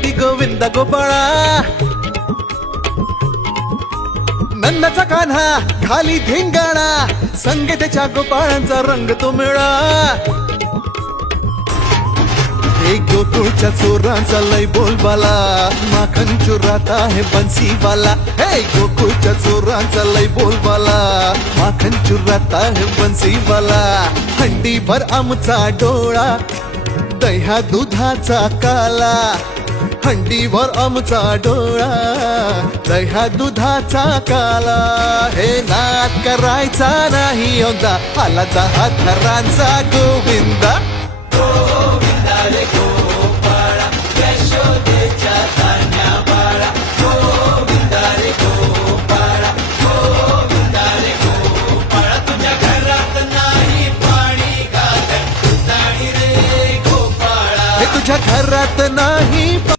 आधी गोविंद गोपाळा, नंदाचा कान्हा खाली धिंगाणा, संगे त्याच्या गोपाळांचा रंग तो मिळा. एक गोकुळच्या चोरांचा लय बोलबाला, माखन चोरात आहे बन्सीवाला. हे गोकुळच्या चोरांचा लय बोलबाला, माखन चोरात आहे बन्सीवाला. हंडीभर आमचा डोळा, दह्या दुधाचा काला. हंडीवर आमचा डोळा, दह्या दुधाचा काला. हे नाद करायचा नाही यंदा, आला 10 थरांचा गोविंदा. गोविंदा रे गोपाळा, यशोदेच्या तान्या बाळा. गोविंदा रे गोपाळा, गोविंदा रे गोपाळा. तुझ्या घरात नाही पाणी घालत, दुधाणी रे गोपाळा. हे तुझ्या घरात नाही